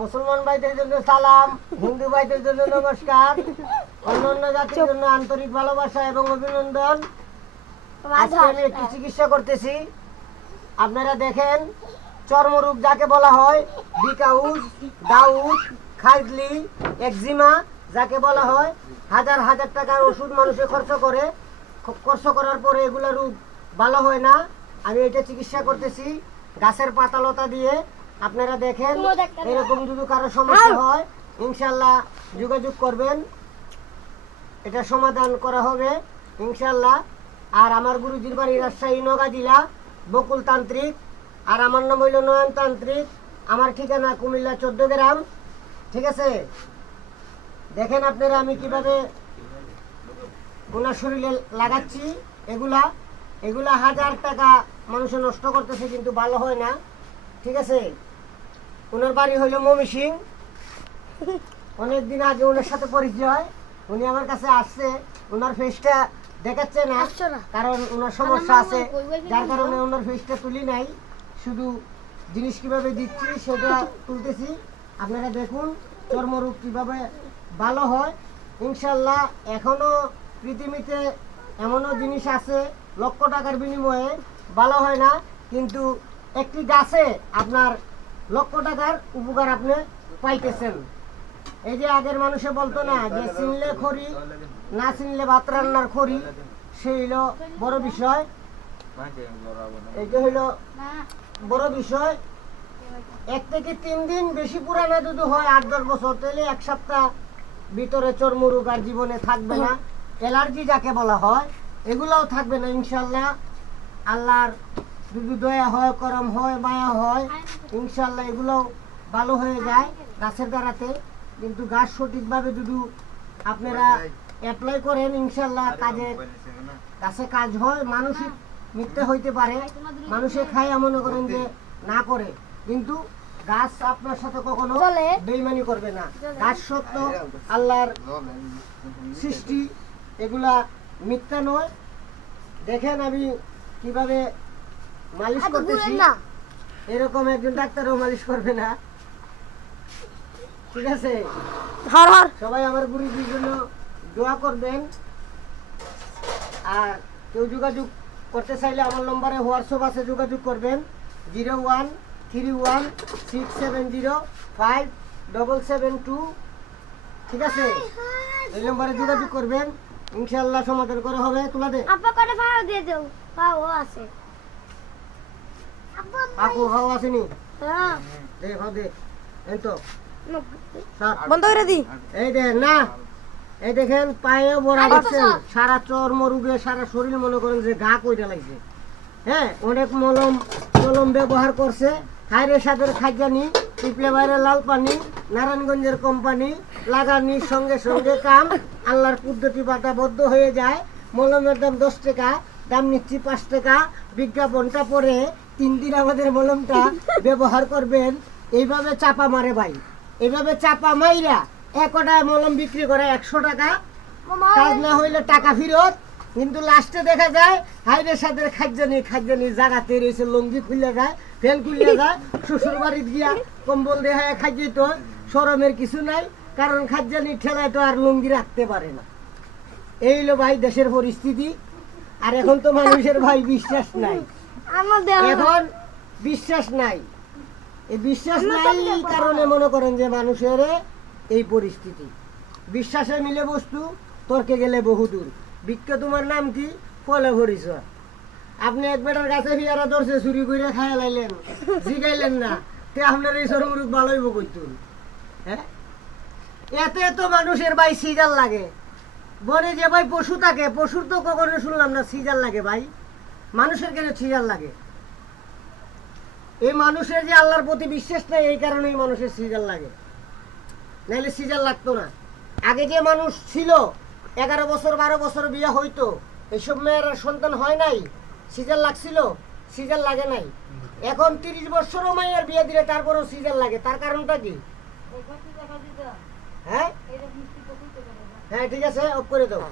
মুসলমান ভাইদের জন্য সালাম হিন্দু ভাইদের জন্য নমস্কার অন্য অন্য জাতির জন্য আন্তরিক ভালোবাসা এবং অভিনন্দন। আজকে আমি একটি চিকিৎসা করতেছি। আপনারা দেখেন চর্মরোগ যাকে বলা হয় বিকাউস ডাউস খাইজলি একজিমা যাকে বলা হয় হাজার হাজার টাকার ওষুধ মানুষে খরচ করে। খরচ করার পরে এগুলো রোগ ভালো হয় না। আমি এটা চিকিৎসা করতেছি গাছের পাতালতা দিয়ে। আপনারা দেখেন এরকম যদি কারও সমস্যা হয় ইনশাল্লাহ যোগাযোগ করবেন। এটা সমাধান করা হবে ইনশাল্লাহ। আর আমার গুরুজির বাড়ি রাজশাহী নগা জেলা বকুল তান্ত্রিক আর আমার নাম হইল নয়নতান্ত্রিক। আমার ঠিকানা কুমিল্লা চোদ্দ গ্রাম। ঠিক আছে? দেখেন আপনারা আমি কীভাবে ওনার শরীরে লাগাচ্ছি। এগুলা এগুলা হাজার টাকা মানুষে নষ্ট করতেছে কিন্তু ভালো হয় না। ঠিক আছে? ওনার বাড়ি হইল মমি সিং। অনেকদিন আগে ওনার সাথে পরিচয়। উনি আমার কাছে আসছে। ওনার ফেসটা দেখাচ্ছে না না? কারণ ওনার সমস্যা আছে। যার কারণে ওনার ফেসটা তুলি নাই। শুধু জিনিস কীভাবে দিচ্ছি সেটা তুলতেছি। আপনারা দেখুন চর্মরোগ কীভাবে ভালো হয়। ইনশাল্লাহ এখনও পৃথিবীতে এমনও জিনিস আছে লক্ষ টাকার বিনিময়ে ভালো হয় না। কিন্তু একটি গাছে আপনার লক্ষ টাকার উপকার আপনি পাইতেছেন। এই যে আগের মানুষে বলতো না, যে চিনলে খড়ি, না চিনলে ভাত রান্নার খড়ি সেই হইল বড় বিষয়। এইটা হইল বড় বিষয়। এক থেকে তিন দিন বেশি পুরানো যদি হয়, আট দশ বছর, তাহলে এক সপ্তাহ ভিতরে চর্মরোগ আর জীবনে থাকবে না। অ্যালার্জি যাকে বলা হয়, এগুলাও থাকবে না ইনশাল্লাহ আল্লাহর যদি দয়া হয় করম হয় মায়া হয় ইনশাল্লাহ এগুলোও ভালো হয়ে যায় গাছের দ্বারাতে। কিন্তু গাছ সঠিকভাবে যদি আপনারা অ্যাপ্লাই করেন ইনশাল্লাহ কাজে গাছে কাজ হয় মানসিক মিথ্যা হইতে পারে। মানুষে খায় মনে করেন যে না করে। কিন্তু গাছ আপনার সাথে কখনো। বেইমানি করবে না। গাছ সত্য আল্লাহর সৃষ্টি এগুলা মিথ্যা নয়। দেখেন আমি কীভাবে মালিশ করতেছি। এরকম একজন ডাক্তারও মালিশ করবে না। ঠিক আছে? সবাই আমার গুরুজির জন্য দোয়া করবেন। আর কেউ যোগাযোগ করতে চাইলে আমার নম্বরে হোয়াটসঅ্যাপ আছে যোগাযোগ করবেন। Zero one three one six seven zero five double seven two. ঠিক আছে? এই নম্বরে যোগাযোগ করবেন। ইনশাল্লাহ সমাধান করা হবে। তোলা দে। আপা করে ভাড়া দিয়ে দেও? হ্যাঁ আছে। আকু হাও আসেনি হ্যাঁ। দে হাও দে। এই তো। বন্ধ করে দি। এই দেখেন না। এই দেখেন পায়ে বড়া সারা চর্ম রোগে সারা শরীর মনে করেন যে কইটা লাগছে। হ্যাঁ অনেক মলম মলম ব্যবহার করছে। হাইরে সাদের খাজানি পিপলে বাইরে লাল পানি নারায়ণগঞ্জের কোম্পানি লাগানি সঙ্গে সঙ্গে কাম আল্লাহর পদ্ধতি বাতাবদ্ধ হয়ে যায়। মলমের দাম দশ টাকা দাম নিচ্ছি পাঁচ টাকা। বিজ্ঞাপনটা পরে তিন দিন আমাদের মলমটা ব্যবহার করবেন। এইভাবে চাপা মারে ভাই। এইভাবে চাপা মাইরা একটা মলম বিক্রি করে একশো টাকা। কাজ না হইলে টাকা ফেরত। কিন্তু লাস্টে দেখা যায় হাইরের সাথে খাদ্যানি খাদ্যানি জায়গাতে রয়েছে লঙ্গি খুলে যায় ফ্যান খুলে যায় শ্বশুর বাড়িতে গিয়া কম্বল দেহা খাদ্যই তো সরমের কিছু নাই কারণ খাদ্যানি ঠেলায় তো আর লুঙ্গি রাখতে পারে না। এই হলো ভাই দেশের পরিস্থিতি। আর এখন তো মানুষের ভাই বিশ্বাস নাই। এখন বিশ্বাস নাই। এই বিশ্বাস নাই এই কারণে মনে করেন যে মানুষের এই পরিস্থিতি। বিশ্বাসে মিলে বস্তু তর্কে গেলে বহুদূর। বিজ্ঞ তোমার নাম কি? ফলে আপনি এক বেটার কাছে ফিয়ারা ধরছে চুরি করে খাইয়া লাইলেন। জিগাইলেন না। তে আপনার এই সরমুরুক ভালোই বকইতুন হ্যাঁ? এতে তো মানুষের ভাই সিজার লাগে। বনে যে ভাই পশু থাকে পশুর তো কখনো শুনলাম না সিজার লাগে ভাই। মানুষের কেন সিজার লাগে। এই মানুষের যে আল্লাহর প্রতি বিশ্বাস নেই এই কারণেই মানুষের সিজার লাগে। নাইলে সিজার লাগতো না। আগে যে মানুষ ছিল এগারো বছর বারো বছর বিয়ে হইতো এইসব মেয়ের সন্তান হয় নাই সিজার লাগছিল সিজার লাগে নাই। এখন তিরিশ বছরও মাইয়ার বিয়ে দিলে তারপরেও সিজার লাগে তার কারণটা কি? হ্যাঁ? হ্যাঁ ঠিক আছে অফ করে দাও।